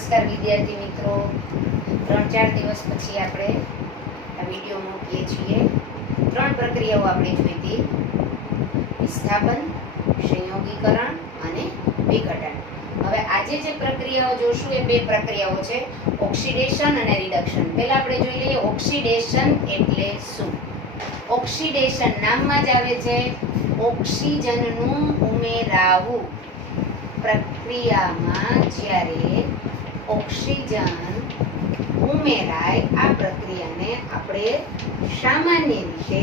નમસ્કાર વિદ્યાર્થી મિત્રો, 3-4 દિવસ પછી આપણે આ વિડીયો મૂકીએ છીએ. 3 પ્રક્રિયાઓ આપણે જોઈ હતી: વિસ્થાપન, સંયોગીકરણ અને વિઘટન. હવે આજે જે પ્રક્રિયાઓ જોશું એ 2 પ્રક્રિયાઓ છે, ઓક્સિડેશન અને રિડક્શન. પહેલા આપણે જોઈ લઈએ ઓક્સિડેશન એટલે શું. ઓક્સિડેશન નામમાં જ આવે છે, ઓક્સિજનનું ઉમેરાવું. પ્રક્રિયામાં જ્યારે ઓક્સિજન ઉમેરાય આ પ્રક્રિયાને આપણે સામાન્ય રીતે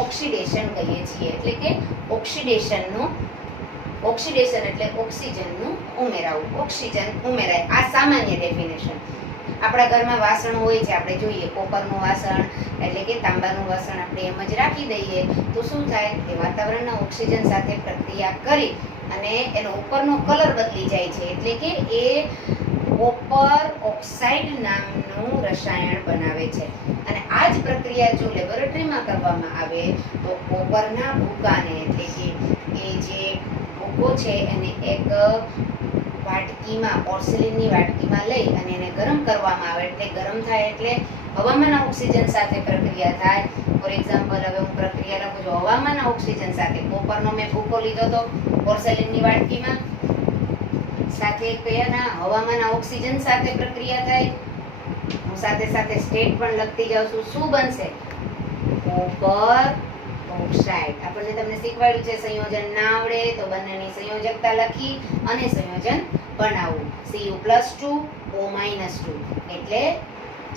ઓક્સિડેશન કહીએ છીએ. એટલે કે ઓક્સિડેશન એટલે ઓક્સિજનનું ઉમેરાવું. ઓક્સિજન ઉમેરાય, આ સામાન્ય ડેફિનેશન. આપણા ઘરમાં વાસણ હોય છે, આપણે જોઈએ કોપરનું વાસણ એટલે કે તાંબાનું વાસણ આપણે એમ જ રાખી દઈએ તો શું થાય કે વાતાવરણના ઓક્સિજન સાથે પ્રક્રિયા કરી અને એનો ઉપરનો કલર બદલી જાય છે. એટલે કે એ કોપર ઓક્સાઇડ નામનું રસાયણ બનાવે છે. અને આ જ પ્રક્રિયા જો લેબોરેટરીમાં કરવામાં આવે તો કોપરના ભૂકાને એટલે કે એ જે ભૂકો છે એને એક વાટકીમાં, પોર્સેલિનની વાટકીમાં લઈ અને એને ગરમ કરવામાં આવે. એટલે ગરમ થાય એટલે હવામાંના ઓક્સિજન સાથે પ્રક્રિયા થાય. ફોર એક્ઝામ્પલ, હવે હું પ્રક્રિયા લખું છું હવામાંના ઓક્સિજન સાથે. કોપરનો મેં ભૂકો લીધો તો પોર્સેલિનની વાટકીમાં, સાથે કયાના હવામાંના ઓક્સિજન સાથે પ્રક્રિયા થાય. હું સાથે સાથે સ્ટેટ પણ લખતી જાઉં છું. શું બનશે? Copper oxide. આપણે તમને શીખવાડ્યું છે સંયોજન ના આવડે તો બંનેની સંયોજકતા લખી અને સંયોજન બનાવવું. Cu+2 O-2 એટલે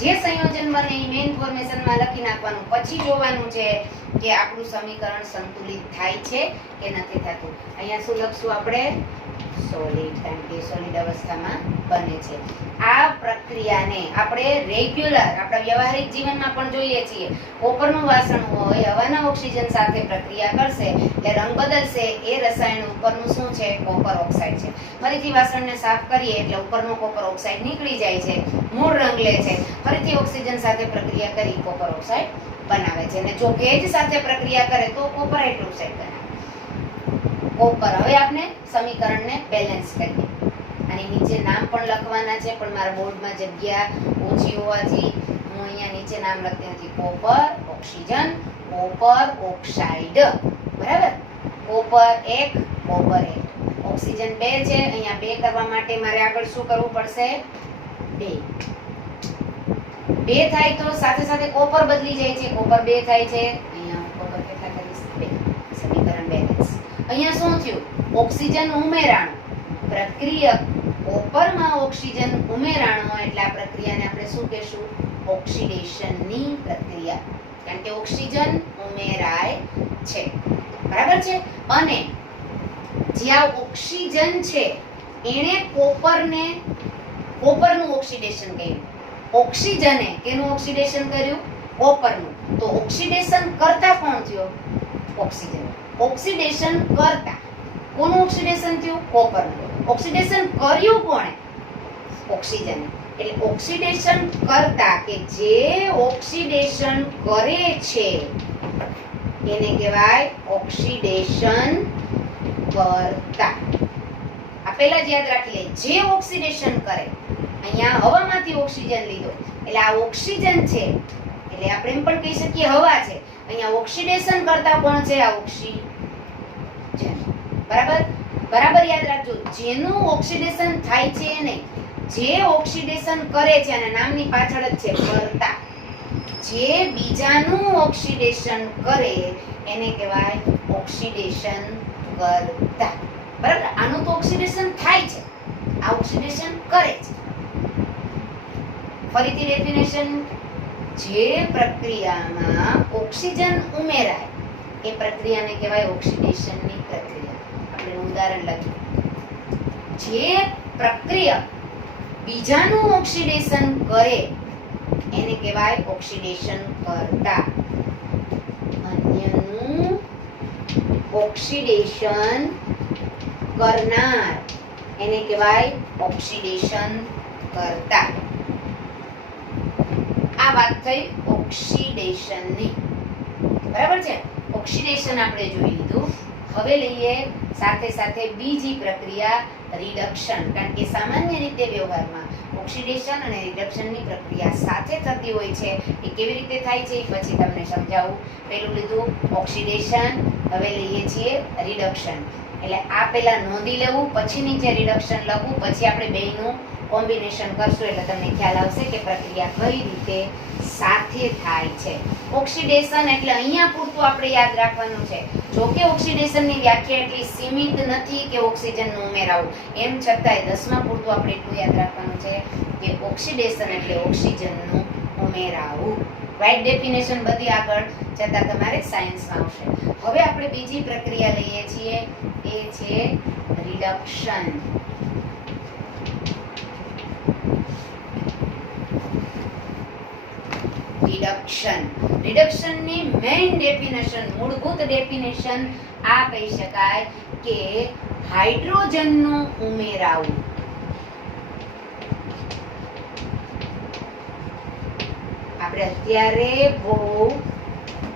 જે સંયોજન બને એ મેઇન ફોર્મેશનમાં લખી નાખવાનું. પછી જોવાનું છે કે આપણું સમીકરણ સંતુલિત થાય છે કે નથી થતું. અહીંયા શું લખશું આપણે? સોલિડ, કારણ કે સોલિડ અવસ્થામાં બને છે. આ પ્રક્રિયાને આપણે રેગ્યુલર આપણા વ્યવહારિક જીવનમાં પણ જોઈએ છીએ. કોપરનું વાસણ હોય, હવાના ઓક્સિજન સાથે પ્રક્રિયા કરશે એટલે રંગ બદલશે. એ રસાયણ ઉપરનું શું છે? કોપર ઓક્સાઇડ છે. ફરીથી વાસણને સાફ કરીએ એટલે ઉપરનો કોપર ઓક્સાઇડ નીકળી જાય છે, મૂળ રંગ લે છે. ફરીથી ઓક્સિજન સાથે પ્રક્રિયા કરી કોપર ઓક્સાઇડ બનાવે છે. અને જો ભેજ સાથે પ્રક્રિયા કરે તો કોપર હાઇડ્રોક્સાઇડ બનાવે. કોપર. હવે આપણે સમીકરણને બેલેન્સ કરીએ. અને નીચે નામ પણ લખવાના છે, પણ મારા બોર્ડમાં જગ્યા ઓછી હોવાથી હું અહીંયા નીચે નામ લખતી નથી. Copper oxygen, copper oxide. બરાબર? Copper 1, copper 1. ઓક્સિજન 2 છે, અહીંયા 2 કરવા માટે મારે આગળ શું કરવું પડશે? 2 થાય તો સાથે સાથે કોપર બદલી જાય છે. કોપર 2 થાય છે, અહીંયા કોપર કેટલા કરીશ? 2. સમીકરણ બેલેન્સ. અહીંયા શું થયું? ઓક્સિજન ઉમેરાણું. પ્રક્રિયા કોપરમાં ઓક્સિજન ઉમેરાણો એટલે આ પ્રક્રિયાને આપણે શું કહેશું? ઓક્સિડેશનની પ્રક્રિયા. કારણ કે ઓક્સિજન ઉમેરાય છે. બરાબર છે? અને જ્યાં ઓક્સિજન છે એણે કોપરનું ઓક્સિડેશન કર્યું. ઓક્સિજને કેનું ઓક્સિડેશન કર્યું? કોપરનું. તો ઓક્સિડેશન કરતા કોણ થયો? ઓક્સિજન. ઓક્સિડેશન કરતા કોનું ઓક્સિડેશન થયું? કોપરનું. ઓક્સિડેશન કર્યું કોણે? ઓક્સિજને. એટલે ઓક્સિડેશન કરતા કે જે ઓક્સિડેશન કરે છે એને કહેવાય ઓક્સિડેશન કરતા. આ પહેલા જ યાદ રાખી લે. જે ઓક્સિડેશન કરે, અહીંયા હવામાંથી ઓક્સિજન લીધો એટલે આ ઓક્સિજન છે, એટલે આપણે એમ પણ કહી શકીએ હવા છે. અહીંયા ઓક્સિડેશન કરતા કોણ છે? આ ઓક્સિજન. બરાબર? બરાબર યાદ રાખજો. જેનું ઓક્સિડેશન થાય છે એને, જે ઓક્સિડેશન કરે છે અને નામની પાછળ જ છે કરતા. જે બીજાનું ઓક્સિડેશન કરે એને કહેવાય ઓક્સિડેશન કરતા. બરાબર? આનું તો ઓક્સિડેશન થાય છે, આ ઓક્સિડેશન કરે છે. ફરીથી ડેફિનેશન. જે પ્રક્રિયામાં ઓક્સિજન ઉમેરાય એ પ્રક્રિયાને કહેવાય ઓક્સિડેશનની પ્રક્રિયા. આપણે ઉદાહરણ લખીએ. જે પ્રક્રિયા બીજાનું ઓક્સિડેશન કરે એને કહેવાય ઓક્સિડેશન કરતા. અન્યનું ઓક્સિડેશન કરનાર એને કહેવાય ઓક્સિડેશન કરતા. આ વાત થઈ ઓક્સિડેશનની. બરાબર છે? ઓક્સિડેશન આપણે જોઈ લીધું. હવે લઈએ સાથે સાથે બીજી પ્રક્રિયા રિડક્શન, કારણ કે સામાન્ય રીતે વ્યવહારમાં ઓક્સિડેશન અને રિડક્શનની પ્રક્રિયા સાથે થતી હોય છે. એ કેવી રીતે થાય છે એ પછી તમને સમજાવું. પહેલું લીધું ઓક્સિડેશન, હવે લઈએ છીએ રિડક્શન. એટલે આ પહેલા નોંધી લેવું, પછી નીચે રિડક્શન લખવું, પછી આપણે બેયનું કોમ્બિનેશન કરશું એટલે તમને ખ્યાલ આવશે કે પ્રક્રિયા કઈ રીતે સાથે થાય છે. ઓક્સિડેશન એટલે અહીંયા પૂરતું આપણે યાદ રાખવાનું છે. જો કે ઓક્સિડેશનની વ્યાખ્યા એટલી સીમિત નથી કે ઓક્સિજનનું ઉમેરાવું, એમ છતાંય 10મા પૂરતું આપણે એટલું યાદ રાખવાનું છે કે ઓક્સિડેશન એટલે ઓક્સિજનનું ઉમેરાવું. રાઈટ ડેફિનેશન બધી આગળ જતા તમારે સાયન્સમાં આવશે. હવે આપણે બીજી પ્રક્રિયા લઈએ છીએ, એ છે રિડક્શન. રિડક્શનની મેઇન ડેફિનેશન, મૂળભૂત ડેફિનેશન આ કહી શકાય કે હાઇડ્રોજનનું ઉમેરાવું. આપણે અત્યારે બહુ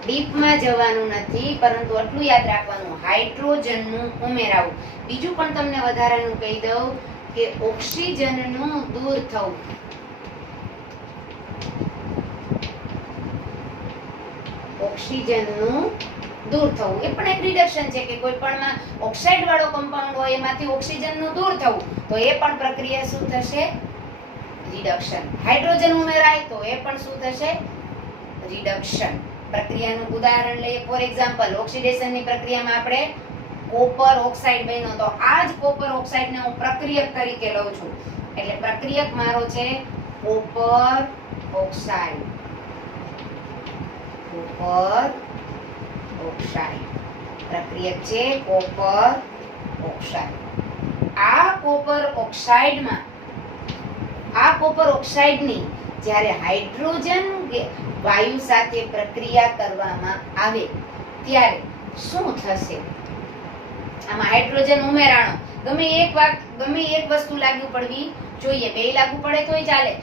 ડીપમાં જવાનું નથી, પરંતુ આટલું યાદ રાખવાનું, હાઇડ્રોજનનું ઉમેરાવું. બીજું પણ તમને વધારાનું કહી દઉં કે ઓક્સિજનનું દૂર થવું. ઓક્સિજનનું દૂર થવું એ પણ એક રિડક્શન છે કે કોઈ પણમાં ઓક્સાઇડ વાળો કમ્પાઉન્ડ હોય એમાંથી ઓક્સિજનનું દૂર થવું, તો એ પણ પ્રક્રિયા શું થશે? રિડક્શન. હાઇડ્રોજન ઉમેરાય તો એ પણ શું થશે? રિડક્શન. પ્રક્રિયાનું ઉદાહરણ લઈએ. ફોર એક્ઝામ્પલ, ઓક્સિડેશનની પ્રક્રિયામાં આપણે કોપર ઓક્સાઇડ બન્યો, તો આ જ કોપર ઓક્સાઇડને હું પ્રક્રિયક તરીકે લઉં છું. એટલે પ્રક્રિયક મારો છે કોપર ઓક્સાઇડ. કોપર ઓક્સાઇડ પ્રક્રિયક છે કોપર ઓક્સાઇડ. આ કોપર ઓક્સાઇડની જ્યારે હાઇડ્રોજન વાયુ સાથે પ્રક્રિયા કરવામાં આવે ત્યારે શું થશે? આમાં હાઇડ્રોજન ઉમેરાણો, ગમે એક વસ્તુ લાગુ પડવી જોઈએ, બે લાગુ પડે તોય ચાલે.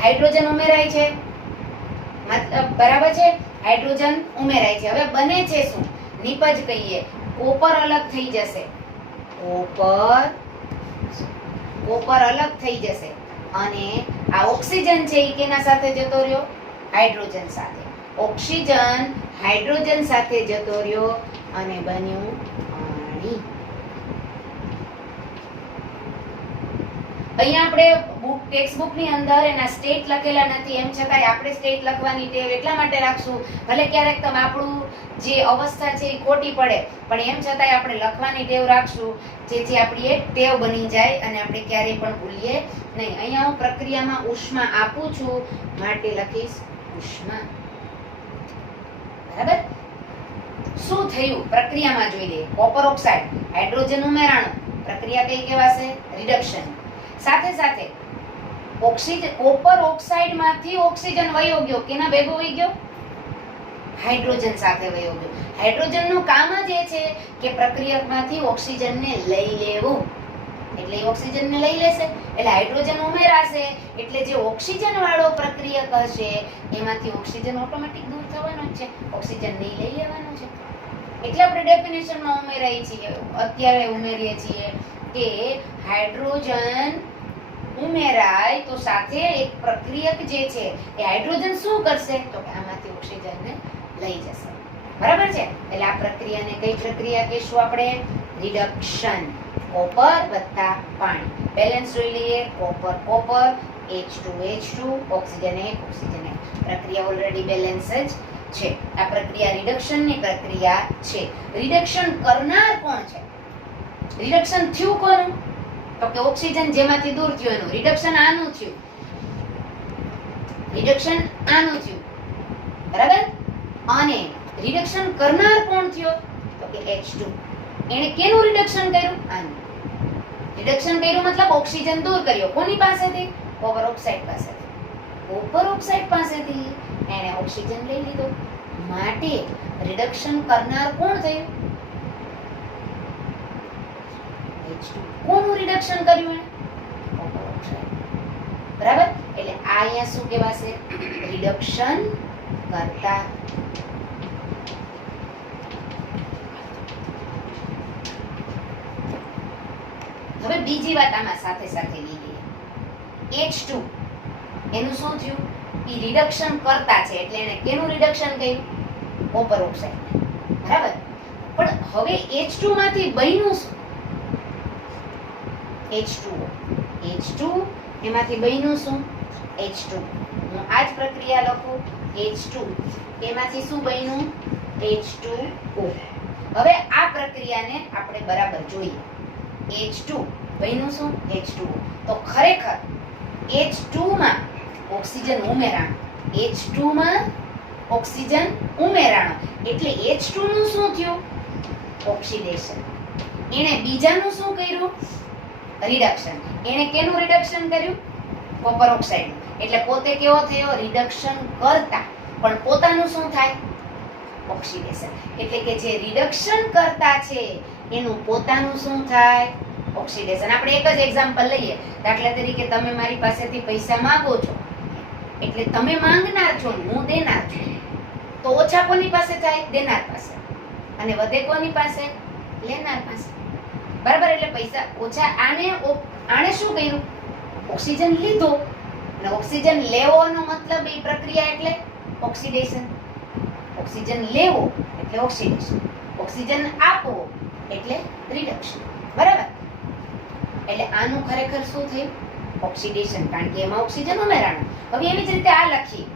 હાઇડ્રોજન ઉમેરાય છે, મતલબ બરાબર છે, હાઇડ્રોજન ઉમેરાય છે. હવે બને છે શું? નિપજ કહીએ. કોપર અલગ થઈ જશે, કોપર અલગ થઈ જશે અને આ ઓક્સિજન છે એ કેના સાથે જતો રહ્યો? હાઇડ્રોજન સાથે. ઓક્સિજન હાઇડ્રોજન સાથે જતો રહ્યો અને બન્યું પાણી. અહીંયા આપણે ટેક્સ્ટ બુક ની અંદર એના સ્ટેટ લખેલા નથી, એમ છતાંય આપણે સ્ટેટ લખવાની ટેવ એટલા માટે રાખશું, ભલે ક્યારેક તમે આપણું જે અવસ્થા છે એ ખોટી પડે, પણ એમ છતાંય આપણે લખવાની ટેવ રાખશું, જેથી આપણી એક ટેવ બની જાય અને આપણે ક્યારેય પણ ભૂલીએ નહીં. અહીંયા હું પ્રક્રિયામાં ઉષ્મા આપું છું માટે લખીશ ઉષ્મા. બરાબર? શું થયું પ્રક્રિયામાં જોઈ લઈએ. કોપર ઓક્સાઇડ, હાઇડ્રોજન ઉમેરાણું, પ્રક્રિયા કઈ કહેવાશે? રિડક્શન. સાથે સાથે કોપર ઓક્સાઇડ માંથી ઓક્સિજન વયો ગયો, કેના ભેગો વહી ગયો? હાઇડ્રોજન સાથે વયો ગયો. હાઇડ્રોજન નું કામ જ એ છે કે પ્રક્રિયકમાંથી ઓક્સિજનને લઈ લેવું, એટલે ઓક્સિજનને લઈ લેશે એટલે હાઇડ્રોજન ઉમેરાશે, એટલે જે ઓક્સિજન વાળો પ્રક્રિયક હશે એમાંથી ઓક્સિજન ઓટોમેટિક દૂર થવાનો છે, ઓક્સિજન નહીં લઈ લેવાનો છે. એટલે આપણે ડેફિનેશનમાં અત્યારે ઉમેરીએ છીએ કે હાઇડ્રોજન ઉમેરાય તો સાથે એક પ્રક્રિયક જે છે એ હાઇડ્રોજન શું કરશે? તો કે આમાંથી ઓક્સિજનને લઈ જશે. બરાબર છે? એટલે આ પ્રક્રિયાને કઈ પ્રક્રિયા કહીશું આપણે? રિડક્શન. કોપર વત્તા પાણી. બેલેન્સ જોઈ લઈએ. Copper copper, H2 oxygen 1 oxygen 1. પ્રક્રિયા ઓલરેડી બેલેન્સ જ છે. આ પ્રક્રિયા રિડક્શનની પ્રક્રિયા છે. રિડક્શન કરનાર કોણ છે? રિડક્શન થયું કોનું? તો કે ઓક્સિજન જેમાંથી દૂર થયું એનું રિડક્શન આનું થયું. રિડક્શન આનું થયું. બરાબર? અને રિડક્શન કરનાર કોણ થયો? તો કે H2. એને કેનું રિડક્શન કર્યું? આનું. રિડક્શન કર્યું મતલબ ઓક્સિજન દૂર કર્યો. કોની પાસેથી? કોપર ઓક્સાઇડ પાસેથી. કોપર ઓક્સાઇડ પાસેથી એને ઓક્સિજન લઈ લીધો. માટે રિડક્શન કરનાર કોણ થયું? H2. કોનું રિડક્શન કર્યું એને? Copper oxide. બરાબર? એટલે આ અહીંયા શું કહેવાશે? રિડક્શન કરતા. હવે બીજી વાત આમાં સાથે સાથે લઈએ. H2 એનું શું થયું? એ રિડક્શન કરતા છે એટલે એને કેનું રિડક્શન કર્યું? Copper oxide. બરાબર. પણ હવે H2 માંથી બન્યું શું? H2O. H2 એમાંથી બન્યું શું? H2. હું આ જ પ્રક્રિયા લખું. H2 એમાંથી શું બન્યું? H2O. હવે આ પ્રક્રિયાને આપણે બરાબર જોઈએ. H2 બન્યું શું? H2O. તો ખરેખર H2 માં ઓક્સિજન ઉમેરાણું. H2 માં ઓક્સિજન ઉમેરાણું એટલે H2 નું શું થયું? ઓક્સિડેશન. એણે બીજાનું શું કર્યું? રિડક્શન. એણે કેનું રિડક્શન કર્યું? Copper oxide. એટલે પોતે કેવો થયો? રિડક્શન કરતા. પણ પોતાનું શું થાય? ઓક્સિડેશન. એટલે કે જે રિડક્શન કરતા છે એનું પોતાનું શું થાય? ઓક્સિડેશન. આપણે એક જ એક્ઝામ્પલ લઈએ. દાખલા તરીકે તમે મારી પાસેથી પૈસા માંગો છો એટલે તમે માંગનાર છો ને હું દેનાર છું. તો ઓછા કોની પાસે થાય? દેનાર પાસે. અને વધે કોની પાસે? લેનાર પાસે. બરાબર. એટલે પૈસા ઓછા. આણે શું કર્યું? ઓક્સિજન લીધો. અને ઓક્સિજન લેવાનો મતલબ એ પ્રક્રિયા એટલે ઓક્સિડેશન. ઓક્સિજન લેવો એટલે ઓક્સિડેશન. ઓક્સિજન આપવો એટલે રિડક્શન. બરાબર. એટલે આનું ખરેખર શું થયું? ઓક્સિડેશન. કારણ કે એમાં ઓક્સિજન ઉમેરાણું. હવે એવી જ રીતે આ લખીએ.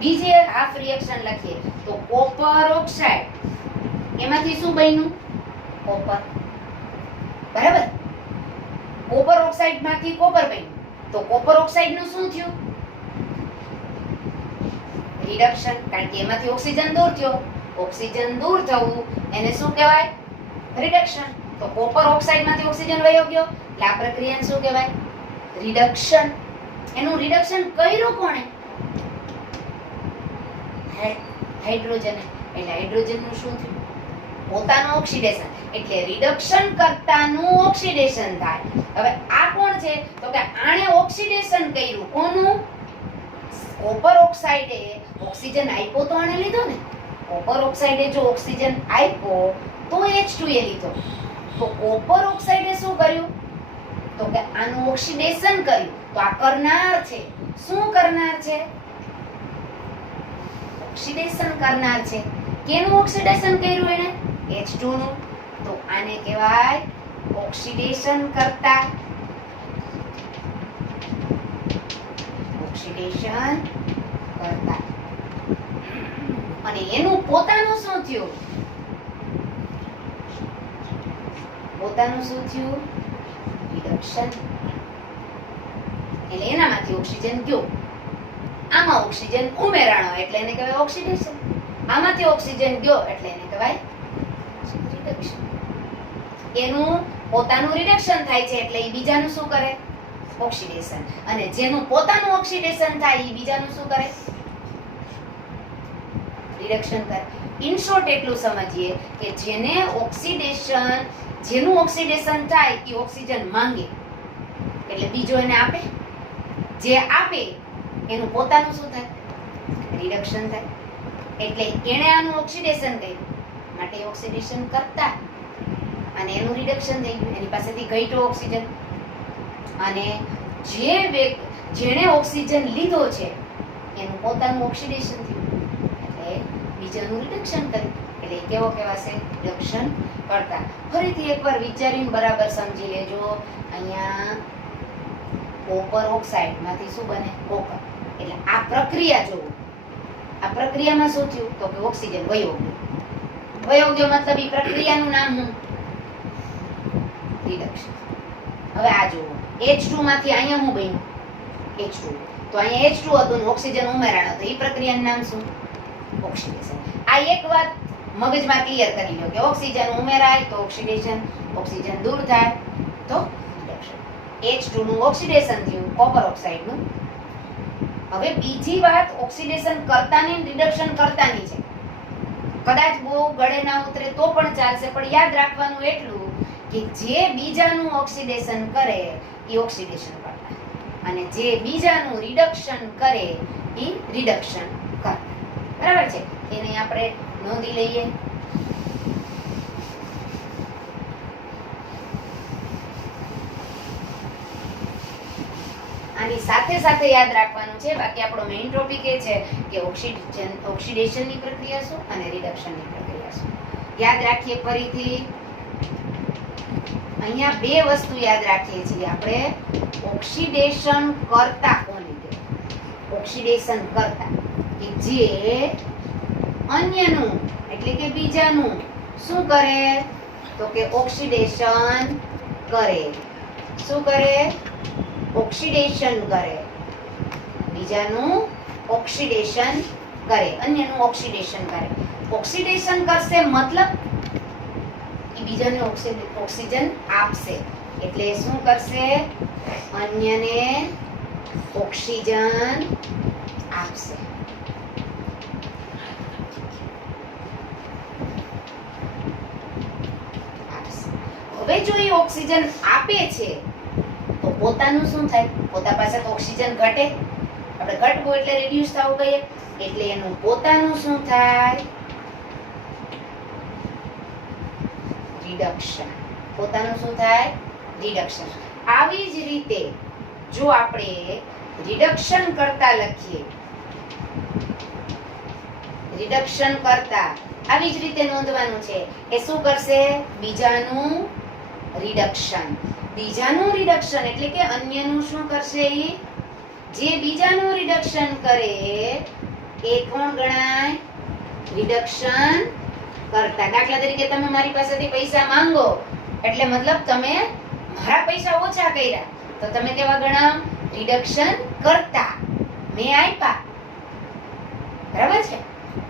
બીજી હાફ રિએક્શન લખીએ તો કોપર ઓક્સાઇડ એમાંથી શું બન્યું? કોપર. બરાબર. કોપર ઓક્સાઇડ માંથી કોપર બન્યું. તો કોપર ઓક્સાઇડ નું શું થયું? રિડક્શન. કારણ કે એમાંથી ઓક્સિજન દૂર થયો. ઓક્સિજન દૂર થવું એને શું કહેવાય? રિડક્શન. તો કોપર ઓક્સાઇડ માંથી ઓક્સિજન વયો ગયો એટલે આ પ્રક્રિયાને શું કહેવાય? રિડક્શન. એનું રિડક્શન કર્યું કોણે? હાઇડ્રોજન. એટલે હાઇડ્રોજન નું શું થયું? પોતાનું ઓક્સિડેશન. એટલે રિડક્શન કરતાનું ઓક્સિડેશન થાય. હવે આ કોણ છે? તો કે આણે ઓક્સિડેશન કર્યું. કોનું? કોપર ઓક્સાઇડે ઓક્સિજન આપ્યો તો આણે લીધો ને. કોપર ઓક્સાઇડે જો ઓક્સિજન આપ્યો તો H2 એ લીધો. તો કોપર ઓક્સાઇડે શું કર્યું? તો કે આનું ઓક્સિડેશન કર્યું. તો આ કરનાર છે. શું કરનાર છે? ઓક્સિડેશન કરનાર છે. કેનું ઓક્સિડેશન કર્યું એને? H2 નું. તો આને કહેવાય ઓક્સિડેશન કરતા. ઓક્સિડેશન કરતા. અને એનું પોતાનું શું થયું? પોતાનું શું થયું? રિડક્શન. એટલે એનામાંથી ઓક્સિજન ગયો. આમાં ઓક્સિજન ઉમેરાણો એટલે એને કહેવાય ઓક્સિડેશન. આમાંથી ઓક્સિજન ગયો એટલે એને કહેવાય રિડક્શન. એનું પોતાનું રિડક્શન થાય છે એટલે એ બીજાનું શું કરે? ઓક્સિડેશન. અને જેનું પોતાનું ઓક્સિડેશન થાય એ બીજાનું શું કરે? રિડક્શન કરે. ઇન શોર્ટ એટલું સમજીએ કે જેનું ઓક્સિડેશન થાય એ ઓક્સિજન માંગે એટલે બીજો એને આપે. જે આપે એનું પોતાનું શું થાય? રિડક્શન થાય. એટલે એણે આનું ઓક્સિડેશન કર્યું માટે ઓક્સિડેશન કરતા અને એનું રિડક્શન થઈ ગયું. એની પાસેથી ઘટ્યો ઓક્સિજન. અને જેણે ઓક્સિજન લીધો છે એનું પોતાનું ઓક્સિડેશન થયું એટલે બીજાનું રિડક્શન કર્યું. એટલે કેવો કહેવાશે? રિડક્શન કરતા. ફરીથી એકવાર વિચારીને બરાબર સમજી લેજો. અહીંયા કોપર ઓક્સાઇડ માંથી શું બને? કોપર. એટલે આ પ્રક્રિયા જોવો. આ પ્રક્રિયામાં શું થયું? તો કે ઓક્સિજન વયો ગયો. વયો ગયો મતલબ એ પ્રક્રિયાનું નામ શું? રિડક્શન. હવે આ જુઓ. H2 માંથી અહીંયા શું બન્યું? H2. તો અહીંયા H2 હતું ને ઓક્સિજન ઉમેરાણો તો એ પ્રક્રિયાનું નામ શું? ઓક્સિડેશન. આ એક વાત મગજમાં ક્લિયર કરી લો કે ઓક્સિજન ઉમેરાય તો ઓક્સિડેશન. ઓક્સિજન દૂર થાય તો રિડક્શન. H2 નું ઓક્સિડેશન થયું કોપર ઓક્સાઇડ નું. હવે બીજી વાત ઓક્સિડેશન કરતાની રિડક્શન કરતાની છે. કદાચ બહુ ગળે ના ઉતરે તો પણ ચાલશે પણ યાદ રાખવાનું એટલું કે જે બીજાનું ઓક્સિડેશન કરે એ ઓક્સિડેશન કરતા અને જે બીજાનું રિડક્શન કરે એ રિડક્શન કરતા. બરાબર છે? એને આપણે નોંધી લઈએ. આની સાથે સાથે યાદ રાખવાનું છે. બાકી આપણો મેઇન ટોપિક એ છે કે ઓક્સિડેશનની પ્રક્રિયા શું અને રિડક્શનની પ્રક્રિયા શું. યાદ રાખીએ ફરીથી. અહીંયા બે વસ્તુ યાદ રાખીએ છીએ આપણે. ઓક્સિડેશન કરતા કોને કહેવાય? ઓક્સિડેશન કરતા કે જે અન્યનું એટલે કે બીજાનું શું કરે? તો કે ઓક્સિડેશન કરે. શું કરે? ઓક્સિડેશન કરે. બીજાનું ઓક્સિડેશન કરે, અન્યનું ઓક્સિડેશન કરે. ઓક્સિડેશન કરશે મતલબ કે બીજાને ઓક્સિજન આપશે. એટલે શું કરશે? અન્યને ઓક્સિજન આપશે. હવે જો એ ઓક્સિજન આપે છે તો પોતાનું શું થાય? પોતા પાસે તો ઓક્સિજન ઘટે. આપણે ઘટવું એટલે રિડ્યુસ થવું કહીએ. એટલે એનું પોતાનું શું થાય? રિડક્શન. પોતાનું શું થાય? રિડક્શન. આવી જ રીતે જો આપણે રિડક્શન કરતા લખીએ, રિડક્શન કરતા આવી જ રીતે નોંધવાનું છે એ શું કરશે? બીજાનું રિડક્શન. બીજાનું રિડક્શન એટલે કે અન્યનું શું કરશે? જે બીજાનું રિડક્શન કરે એ કોણ ગણાય? રિડક્શન કરતા. દાખલા તરીકે તમે મારી પાસેથી પૈસા માંગો એટલે મતલબ તમે મારા પૈસા ઓછા કર્યા તો તમે કેવા ગણાવ? રિડક્શન કરતા. મેં આપ્યા. બરાબર છે?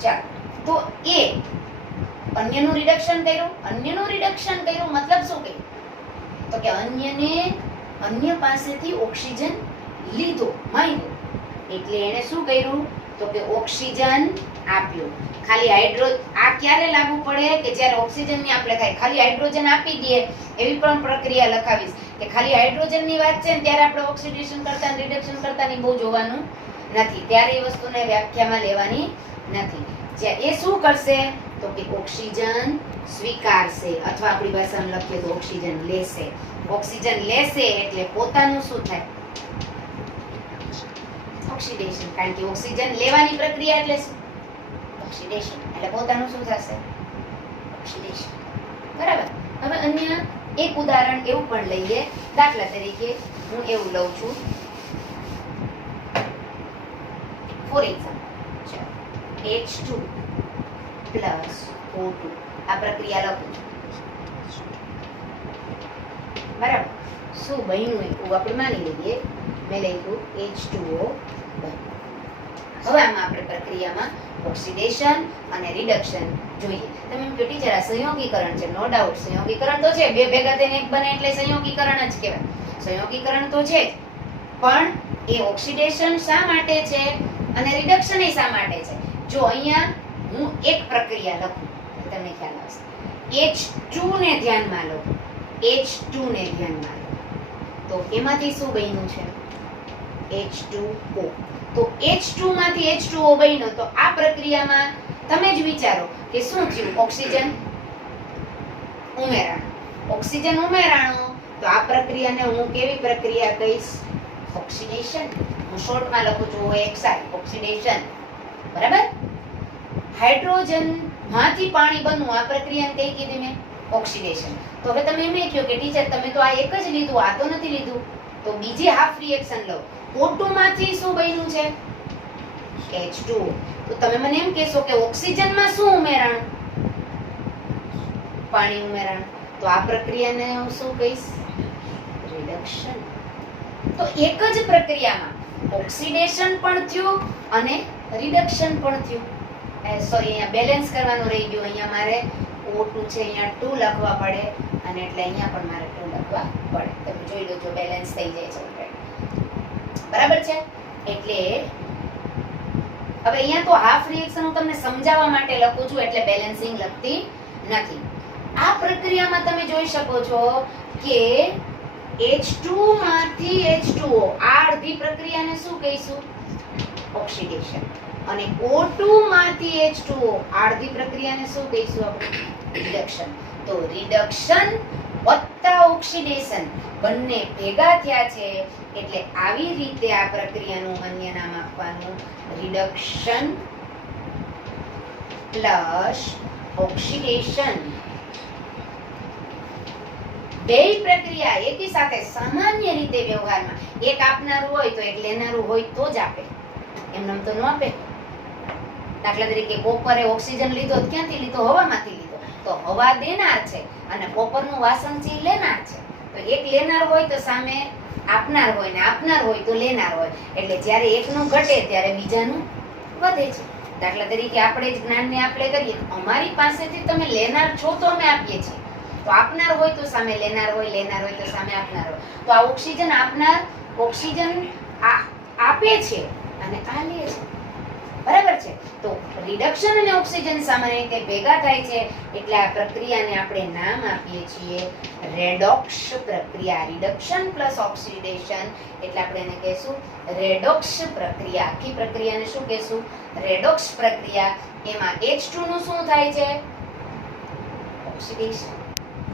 ચાલો, તો એ અન્યનું રિડક્શન કર્યું. અન્યનું રિડક્શન કર્યું મતલબ શું કર્યું? તો કે અન્ય પાસેથી ઓક્સિજન લીધો, માંગ્યો. એટલે એને શું કર્યું? તો કે ઓક્સિજન આપ્યો. ખાલી આ ક્યારે લાગુ પડે? કે જ્યારે ઓક્સિજન ની આપણે ખાલી હાઇડ્રોજન આપી દઈએ એવી પણ પ્રક્રિયા લખાવીશ કે ખાલી હાઇડ્રોજન ની વાત છે ને ત્યારે આપણે ઓક્સિડેશન કરતા અને રિડક્શન કરતા ની બહુ જોવાનું નથી. ત્યારે એ વસ્તુને વ્યાખ્યામાં લેવાની નથી. જ્યાં એ શું કરશે? તો કે ઓક્સિજન સ્વીકારશે, અથવા આપણી ભાષામાં લખીએ તો ઓક્સિજન લેશે. ઓક્સિજન લેશે એટલે પોતાનું શું થાય? ઓક્સિડેશન. કારણ કે ઓક્સિજન લેવાની પ્રક્રિયા એટલે શું? ઓક્સિડેશન. એટલે પોતાનું શું થશે? ઓક્સિડેશન. બરાબર. હવે અન્ય એક ઉદાહરણ એવું પણ લઈએ. દાખલા તરીકે હું એવું લઉં છું, for example H2 plus O2 આ પ્રક્રિયા લખું છું. બરાબર. શું બન્યું એવું આપણે માની લઈએ. મેં લખ્યું H2O. હવે આમાં આપણે પ્રક્રિયામાં ઓક્સિડેશન અને રિડક્શન જોઈએ. તમે એમ કહો ટીચર આ સંયોગીકરણ છે. નો ડાઉટ સંયોગીકરણ તો છે. બે ભેગા થઈને એક બને એટલે સંયોગીકરણ જ કહેવાય. સંયોગીકરણ તો છે જ, પણ એ ઓક્સિડેશન શા માટે છે અને રિડક્શન એ શા માટે છે? જો અહીંયા હું એક પ્રક્રિયા લખું તમને ખ્યાલ આવશે. H2 ને ધ્યાનમાં લો. H2 ને ધ્યાનમાં લો તો એમાંથી શું બન્યું છે? H2O. તો H2 માંથી H2O બન્યો. તો આ પ્રક્રિયામાં તમે જ વિચારો કે શું થયું? ઓક્સિજન ઉમેરાણું. ઓક્સિજન ઉમેરાણું તો આ પ્રક્રિયાને હું કેવી પ્રક્રિયા કહીશ? ઓક્સિડેશન. હું શોર્ટમાં લખું છું OXI, ઓક્સિડેશન. બરાબર. હાઇડ્રોજન માંથી પાણી બનવું આ પ્રક્રિયાને કઈ કીધી મેં? ઓક્સિડેશન. તો હવે તમે એમ કહો કે ટીચર તમે તો આ એક જ લીધું, આ તો નથી લીધું. તો બીજી હાફ રિએક્શન લો. O2 માંથી શું બન્યું છે? H2O. તો તમે મને એમ કહેશો કે ઓક્સિજનમાં શું ઉમેરાણું? પાણી ઉમેરાણું. તો આ પ્રક્રિયાને હું શું કહીશ? રિડક્શન. તો એક જ પ્રક્રિયામાં ઓક્સિડેશન પણ થયું અને રિડક્શન પણ થયું. સોરી, અહીંયા બેલેન્સ કરવાનું રહી ગયું. અહીંયા મારે O2 છે, અહીંયા 2 લખવા પડે અને એટલે અહીંયા પણ મારે 2 લખવા પડે. તમે જોઈ લો જો બેલેન્સ થઈ જાય છે. બરાબર છે? એટલે હવે અહીંયા તો હાફ રિએક્શન હું તમને સમજાવવા માટે લખું છું એટલે બેલેન્સિંગ લખતી નથી. આ પ્રક્રિયામાં તમે જોઈ શકો છો કે H2 માંથી H2O આ અડધી પ્રક્રિયાને શું કહીશું? ઓક્સિડેશન. અને O2 માંથી H2O આ અડધી પ્રક્રિયાને શું કહીશું આપણે? રિડક્શન. તો રિડક્શન વત્તા ઓક્સિડેશન બંને ભેગા થયા છે એટલે આવી રીતે આ પ્રક્રિયાનું અન્ય નામ આપવાનું રિડક્શન પ્લસ ઓક્સિડેશન. બેય પ્રક્રિયા એકી સાથે સામાન્ય રીતે વ્યવહારમાં એક આપનારું હોય તો એક લેનારું હોય તો જ આપે, એમનેમ તો ન આપે. દાખલા તરીકે કોપરે ઓક્સિજન લીધો તો ક્યાંથી લીધો? હવામાંથી લીધો. તો હવા દેનાર છે અને કોપરનું વાસણ છે ઈ લેનાર છે. તો એક લેનાર હોય તો સામે આપનાર હોય ને આપનાર હોય તો લેનાર હોય. એટલે જ્યારે એકનું ઘટે ત્યારે બીજાનું વધે છે. દાખલા તરીકે આપણે જ જ્ઞાનને આપણે કરીએ, અમારી પાસેથી તમે લેનાર છો તો અમે આપીએ છીએ. તો આપનાર હોય તો સામે લેનાર હોય, લેનાર હોય તો સામે આપનાર હોય. તો આ ઓક્સિજન આપનાર ઓક્સિજન આપે છે અને આ લે છે. બરાબર છે? તો રિડક્શન અને ઓક્સિજન સામાન્ય રીતે ભેગા થાય છે એટલે આ પ્રક્રિયાને આપણે નામ આપીએ છીએ રેડોક્સ પ્રક્રિયા. રિડક્શન પ્લસ ઓક્સિડેશન એટલે આપણે એને કહેશું રેડોક્સ પ્રક્રિયા. આખી પ્રક્રિયાને શું કહેશું? રેડોક્સ પ્રક્રિયા. એમાં H2 નું શું થાય છે? ઓક્સિડેશન,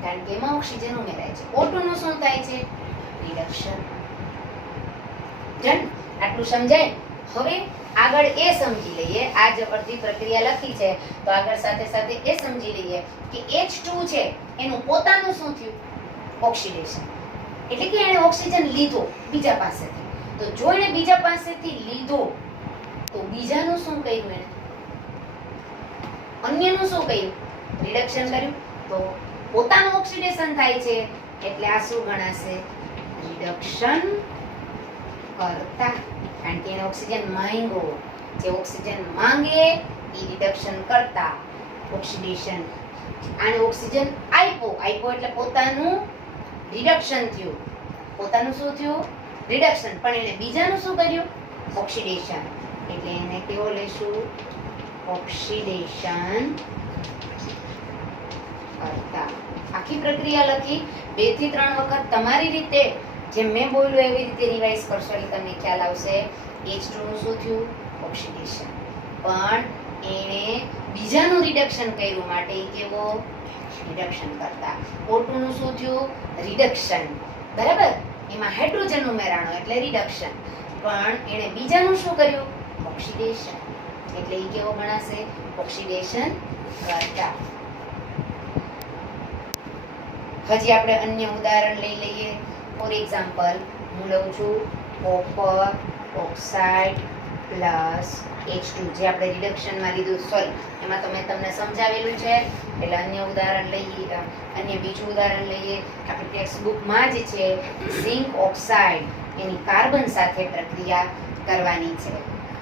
કારણ કે એમાં ઓક્સિજન ઉમેરાય છે. O2 નું શું થાય છે? રિડક્શન. જન આટલું સમજાય? હવે આગળ એ સમજી લઈએ, આ જે અડધી પ્રક્રિયા લખી છે તો આગળ સાથે સાથે એ સમજી લઈએ કે H2 છે એનું પોતાનું શું થયું? ઓક્સિડેશન. એટલે કે એણે ઓક્સિજન લીધો બીજા પાસેથી. તો જો એણે બીજા પાસેથી લીધો તો બીજાનું શું કર્યું? એણે અન્યનું શું કર્યું? રિડક્શન કર્યું. તો પોતાનું ઓક્સિડેશન થાય છે એટલે આ શું ગણાશે? રિડક્શન કરતા. કારણ કે એને ઓક્સિજન માંગ્યો. જે ઓક્સિજન માંગે એ રિડક્શન કરતા ઓક્સિડેશન. આને ઓક્સિજન આપ્યો એટલે પોતાનું રિડક્શન થયું. પોતાનું શું થયું? રિડક્શન. પણ એને બીજાનું શું કર્યું? ઓક્સિડેશન. એટલે એને કેવો લેશું? ઓક્સિડેશન કરતા. આખી પ્રક્રિયા લખી 2 થી 3 વખત તમારી રીતે જેમ મેં બોલ્યું એવી રીતે રિવાઇઝ કરશો એટલે તમને ખ્યાલ આવશે. H2 નું શું થયું? ઓક્સિડેશન. પણ એણે બીજાનું રિડક્શન કર્યું માટે કેવો? રિડક્શન કરતા. O2 નું શું થયું? રિડક્શન. બરાબર? એમાં હાઇડ્રોજન ઉમેરાણો એટલે રિડક્શન. પણ એણે બીજાનું શું કર્યું? ઓક્સિડેશન. એટલે એ કેવો ગણાશે? ઓક્સિડેશન કરતા. હજી આપણે અન્ય ઉદાહરણ લઈ લઈએ. ફોર એક્ઝામ્પલ હું લઉં છું કોપર ઓક્સાઇડ પ્લસ H2 જે આપણે રિડક્શનમાં લીધું. સોરી, એમાં તો મેં તમને સમજાવેલું છે એટલે અન્ય ઉદાહરણ લઈએ. અન્ય બીજું ઉદાહરણ લઈએ. આપણી ટેક્સ્ટ બુકમાં જ છે ઝિંક ઓક્સાઇડ એની કાર્બન સાથે પ્રક્રિયા કરવાની છે.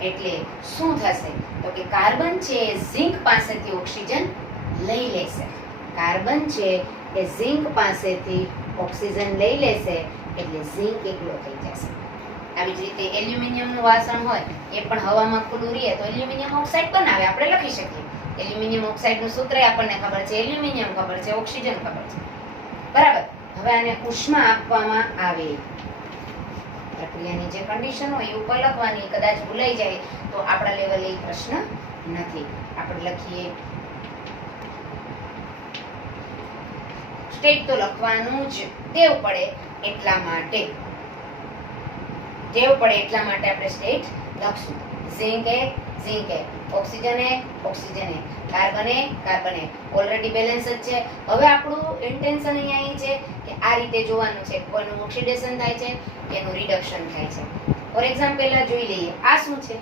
એટલે શું થશે? તો કે કાર્બન છે ઝિંક પાસેથી ઓક્સિજન લઈ લેશે. કાર્બન છે એ ઝિંક પાસેથી ઓક્સિજન લઈ લેશે એટલે ઝિંક એકલો થઈ જશે. આવી જ રીતે એલ્યુમિનિયમનું વાસણ હોય એ પણ હવામાં ખુલ્લું રહે તો એલ્યુમિનિયમ ઓક્સાઇડ બનાવે. આપણે લખી શકીએ એલ્યુમિનિયમ ઓક્સાઇડનું સૂત્ર આપણને ખબર છે, એલ્યુમિનિયમ ખબર છે, ઓક્સિજન ખબર છે. બરાબર? હવે આને ઉષ્મા આપવામાં આવે. પ્રક્રિયાની જે કન્ડિશન હોય એ ઉપર લખવાની. કદાચ ભૂલાઈ જાય તો આપણા લેવલે એ પ્રશ્ન નથી. આપણે લખીએ સ્ટેટ તો લખવાનું જ ટેવ પડે એટલા માટે આપણે સ્ટેટ લખશું. ઝિંક એ, ઓક્સિજન એ, કાર્બન એ. ઓલરેડી બેલેન્સ જ છે. હવે આપણું ઇન્ટેન્શન અહીંયા છે કે આ રીતે જોવાનું છે. કોઈનું ઓક્સિડેશન થાય છે, એનું રિડક્શન થાય છે. ફોર એક્ઝામ્પલ પહેલા જોઈ લઈએ. આ શું છે?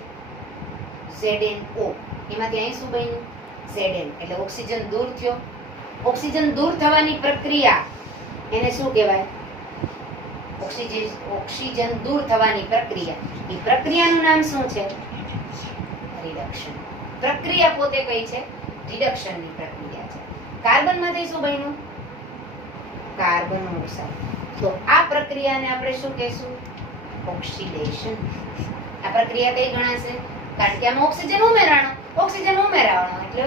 ZnO. એમાંથી અહીં શું બન્યું? Zn. એટલે ઓક્સિજન દૂર થયો. ઓક્સિજન દૂર થવાની પ્રક્રિયા એને શું કહેવાય? ઓક્સિજન દૂર થવાની પ્રક્રિયા. એ પ્રક્રિયાનું નામ શું છે? રિડક્શન. પ્રક્રિયા પોતે કઈ છે? રિડક્શનની પ્રક્રિયા છે. કાર્બનમાંથી શું બન્યું? Carbon monoxide. તો આ પ્રક્રિયાને આપણે શું કહેશું? ઓક્સિડેશન. આ પ્રક્રિયા કઈ ગણાશે? કારણ કે આમાં ઓક્સિજન ઉમેરાવાનો એટલે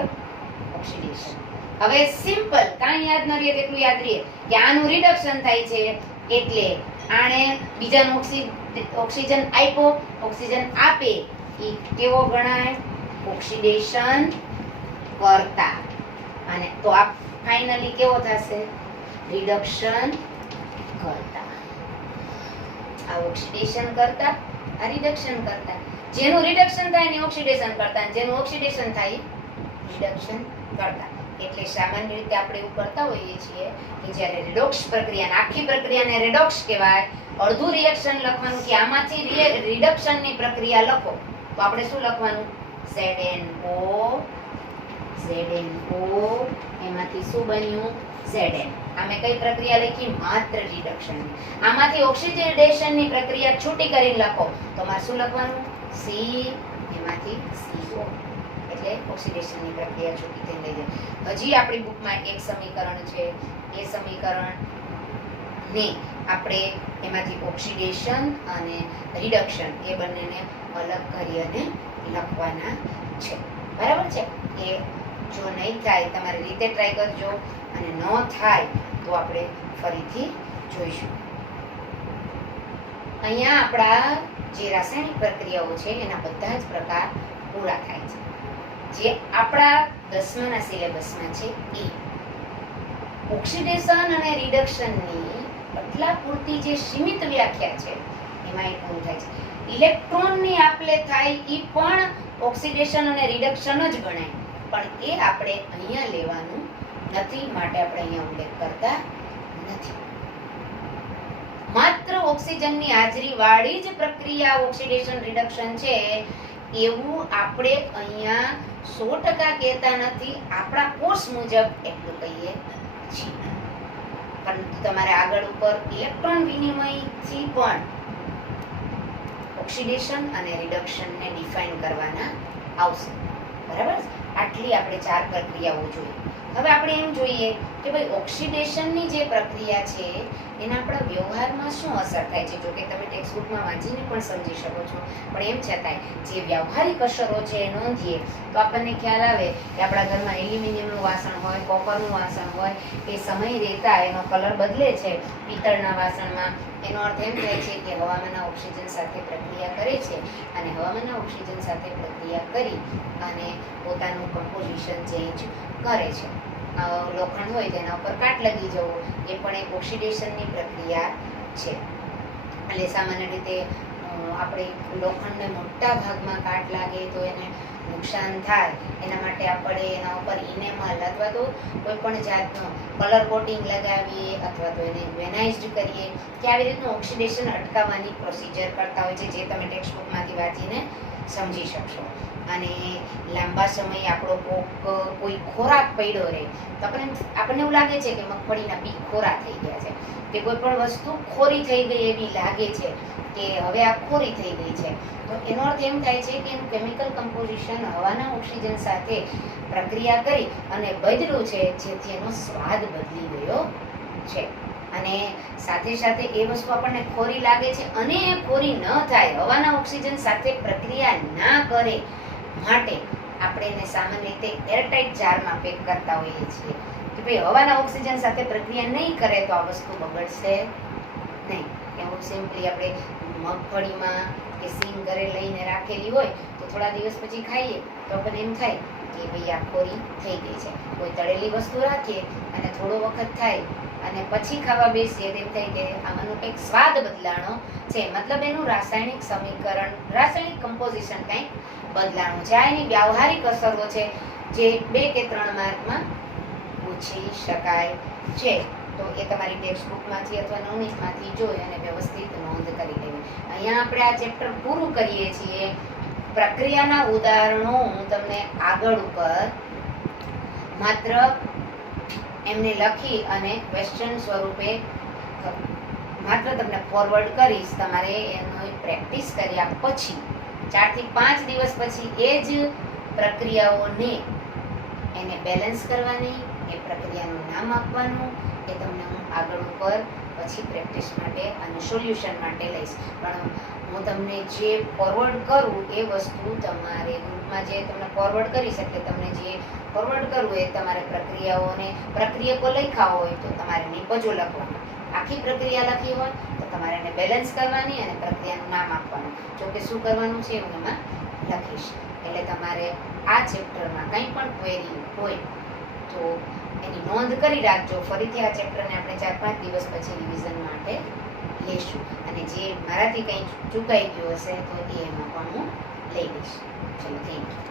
ઓક્સિડેશન. હવે સિમ્પલ, કાંઈ યાદ ન રહે તેટલું યાદ રહે કે આનું રિડક્શન થાય છે એટલે આણે બીજાનું ઓક્સિજન આપ્યો, ઓક્સિજન આપે એ કેવો ગણાય? ઓક્સિડેશન કરતા. અને તો આ ફાઇનલી કેવો થશે? રિડક્શન કરતા. આ ઓક્સિડેશન કરતા, આ રિડક્શન કરતા. જેનું રિડક્શન થાય એની ઓક્સિડેશન કરતા, જેનું ઓક્સિડેશન થાય રિડક્શન કરતા. એટલે સામાન્ય રીતે આપણે એવું કરતા હોઈએ છીએ કે જ્યારે રેડોક્સ પ્રક્રિયા, આખી પ્રક્રિયાને રેડોક્સ કહેવાય. અડધું રિએક્શન લખવાનું કે આમાંથી રિડક્શનની પ્રક્રિયા લખો તો આપણે શું લખવાનું? ZnO, એમાંથી શું બન્યું? Zn. આમે કઈ પ્રક્રિયા લખી? માત્ર રિડક્શનની. આમાંથી ઓક્સિડેશનની પ્રક્રિયા છૂટી કરીને લખો તો મારે શું લખવાનું? C, એમાંથી CO. એટલે ઓક્સિડેશનની પ્રક્રિયા છૂટી થઈને લઈ જાય. હજી આપણી બુકમાં એક સમીકરણ છે. એ સમીકરણ ને આપણે એમાંથી ઓક્સિડેશન અને રિડક્શન એ બંનેને અલગ કરી અને લખવાના છે. બરાબર છે? એ જો નહીં થાય તમારી રીતે ટ્રાય કરજો, અને ન થાય તો આપણે ફરીથી જોઈશું. અહીંયા આપણા જે રાસાયણિક પ્રક્રિયાઓ છે એના બધા જ પ્રકાર પૂરા થાય છે. જે આપણા 10માના સિલેબસમાં છે એ ઓક્સિડેશન અને રિડક્શનની એટલા પૂરતી જે સીમિત વ્યાખ્યા છે એમાં એ પૂરું થાય છે. ઇલેક્ટ્રોનની આપલે થાય એ પણ ઓક્સિડેશન અને રિડક્શન જ ગણાય, પણ એ આપણે અહીંયા લેવાનું નથી, માટે આપણે અહીંયા ઉલ્લેખ કરતા નથી. માત્ર ઓક્સિજનની હાજરી વાળી જ પ્રક્રિયા ઓક્સિડેશન રિડક્શન છે એવું આપણે અહીંયા 100% કહેતા નથી. આપણા કોર્સ મુજબ એટલું કહીએ છીએ, પરંતુ તમારે આગળ ઉપર ઇલેક્ટ્રોન વિનિમયથી પણ ઓક્સિડેશન અને રિડક્શનને ડિફાઇન કરવાના આવશે. બરાબર? આટલી આપણે 4 પ્રક્રિયાઓ જોઈ. હવે આપણે એમ જોઈએ કે ભાઈ ઓક્સિડેશનની જે પ્રક્રિયા છે એના આપણા વ્યવહારમાં શું અસર થાય છે. જો કે તમે ટેક્સ્ટ બુકમાં વાંચીને પણ સમજી શકો છો, પણ એમ છતાંય જે વ્યવહારિક અસરો છે એ નોંધીએ તો આપણને ખ્યાલ આવે કે આપણા ઘરમાં એલ્યુમિનિયમનું વાસણ હોય, કોપરનું વાસણ હોય, એ સમય રહેતા એનો કલર બદલે છે. પિત્તળના વાસણમાં એનો અર્થ એમ થાય છે કે હવામાંના ઓક્સિજન સાથે પ્રક્રિયા કરે છે, અને હવામાંના ઓક્સિજન સાથે પ્રક્રિયા કરી અને પોતાનું કમ્પોઝિશન ચેન્જ કરે છે. લોખંડ હોય તેના ઉપર કાટ લગી જવો એ પણ એક ઓક્સિડેશનની પ્રક્રિયા છે. એટલે સામાન્ય રીતે આપણે લોખંડને મોટા ભાગમાં કાટ લાગે તો એને નુકસાન થાય, એના માટે આપણે એના ઉપર ઇનેમલ અથવા તો કોઈ પણ જાતનો કલર કોટિંગ લગાવીએ અથવા તો એને વેનાઇઝ્ડ કરીએ કે આવી રીતનું ઓક્સિડેશન અટકાવવાની પ્રોસિજર કરતા હોય છે, જે તમે ટેક્સ્ટ બુકમાંથી વાંચીને સમજી શકશો. અને લાંબા સમય આપણો કોઈ ખોરાક પડ્યો રહે તો આપણને એવું લાગે છે કે મગફળીના બી ખોરા થઈ ગયા છે, કે કોઈ પણ વસ્તુ ખોરી થઈ ગઈ એવી લાગે છે કે હવે આ ખોરી થઈ ગઈ છે, તો એનો અર્થ એમ થાય છે કે એનું કેમિકલ કમ્પોઝિશન હવાના ઓક્સિજન સાથે પ્રક્રિયા કરી અને બદલ્યું છે, જેથી એનો સ્વાદ બદલી ગયો છે. અને સાથે સાથે એ વસ્તુ આપણને ખોરી લાગે છે, અને એ ખોરી ન થાય, હવાના ઓક્સિજન સાથે પ્રક્રિયા ના કરે માટે આપણે એને સામાન્ય રીતે એરટાઇટ જારમાં પેક કરતા હોઈએ છીએ કે ભાઈ હવાના ઓક્સિજન સાથે પ્રક્રિયા નહીં કરે તો આ વસ્તુ બગડશે નહીં. એવું સિમ્પલી આપણે મગફળીમાં કે સિંગ ઘરે લઈને રાખેલી હોય તો થોડા દિવસ પછી ખાઈએ તો આપણને એમ થાય કે ભાઈ આ ખોરી થઈ ગઈ છે. કોઈ તળેલી વસ્તુ રાખીએ અને થોડો વખત થાય અને પછી ખાવા બેસીએ તેમ થાય કે આમાંનો કંઈક સ્વાદ બદલાણો છે, મતલબ એનું રાસાયણિક સમીકરણ, રાસાયણિક કમ્પોઝિશન કંઈક બદલાણું છે. આ એની વ્યવહારિક અસરો છે જે 2 કે 3 માર્કમાં પૂછી શકાય છે. તો એ તમારી ટેક્સ્ટ બુકમાંથી અથવા નોટબુકમાંથી જોઈ અને વ્યવસ્થિત નોંધ કરી લેવી. અહીંયા આપણે આ ચેપ્ટર પૂરું કરીએ છીએ. પ્રક્રિયાના ઉદાહરણો હું તમને આગળ ઉપર માત્ર એમને લખી અને ક્વેશ્ચન સ્વરૂપે માત્ર તમને ફોરવર્ડ કરીશ. તમારે એનો પ્રેક્ટિસ કર્યા પછી 4 થી 5 દિવસ પછી એ જ પ્રક્રિયાઓને એને બેલેન્સ કરવાની, એ પ્રક્રિયાનું નામ આપવાનું, એ તમને હું આગળ ઉપર પછી પ્રેક્ટિસ માટે અને સોલ્યુશન માટે લઈશ. પણ હું તમને જે ફોરવર્ડ કરું એ વસ્તુ તમારે ગ્રુપમાં જે તમને ફોરવર્ડ કરીશ, એટલે તમને જે ફોરવર્ડ કરવું એ તમારે પ્રક્રિયાઓને પ્રક્રિયકો લખ્યા હોય તો તમારે નિપજો લખવાના, આખી પ્રક્રિયા લખી હોય તો તમારે એને બેલેન્સ કરવાની અને પ્રક્રિયાનું નામ આપવાનું. જો કે શું કરવાનું છે હું એમાં લખીશ. એટલે તમારે આ ચેપ્ટરમાં કંઈ પણ ક્વેરી હોય તો એની નોંધ કરી રાખજો. ફરીથી આ ચેપ્ટરને આપણે 4-5 દિવસ પછી રિવિઝન માટે લેશું અને જે મારાથી કંઈ ચૂકાઈ ગયું હશે તો એ એમાં પણ હું લઈ લઈશ. ચલો, થેન્ક યુ.